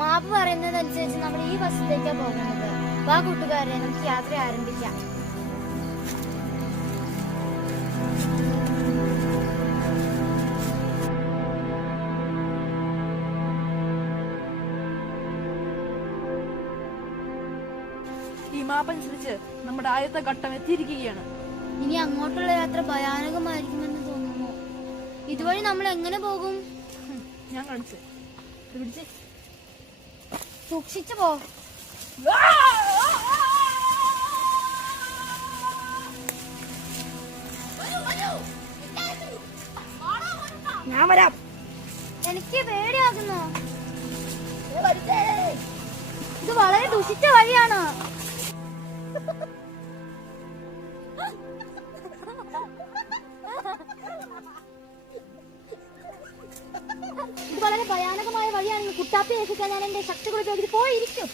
മാപ്പ് പറയുന്നതനുസരിച്ച് നമ്മൾ ഈ ബസ്സിലേക്കാണ് പോകുന്നത്. വാ കൂട്ടുകാരെ, നമുക്ക് യാത്ര ആരംഭിക്കാം. ഈ മാപ്പ് അനുസരിച്ച് നമ്മുടെ ആദ്യത്തെ ഘട്ടം എത്തിയിരിക്കുകയാണ്. ഇനി അങ്ങോട്ടുള്ള യാത്ര ഭയാനകമായിരിക്കുമെന്ന് തോന്നുന്നു. ഇതുവഴി നമ്മൾ എങ്ങനെ പോകും? ഞാൻ കാണിച്ചു. സൂക്ഷിച്ചു പോ. ഞാൻ വരാം. എനിക്ക് പേടിയാകുന്നു. ഇത് വളരെ ദുഷിച്ച വഴിയാണ്. ഇത് വളരെ ഭയാനകമായ വഴിയാണ്. കുട്ടാപ്പി രക്ഷിക്കാൻ ഞാൻ എന്റെ ശക്തികൾ ഉപയോഗിച്ച് പോയിരിക്കും.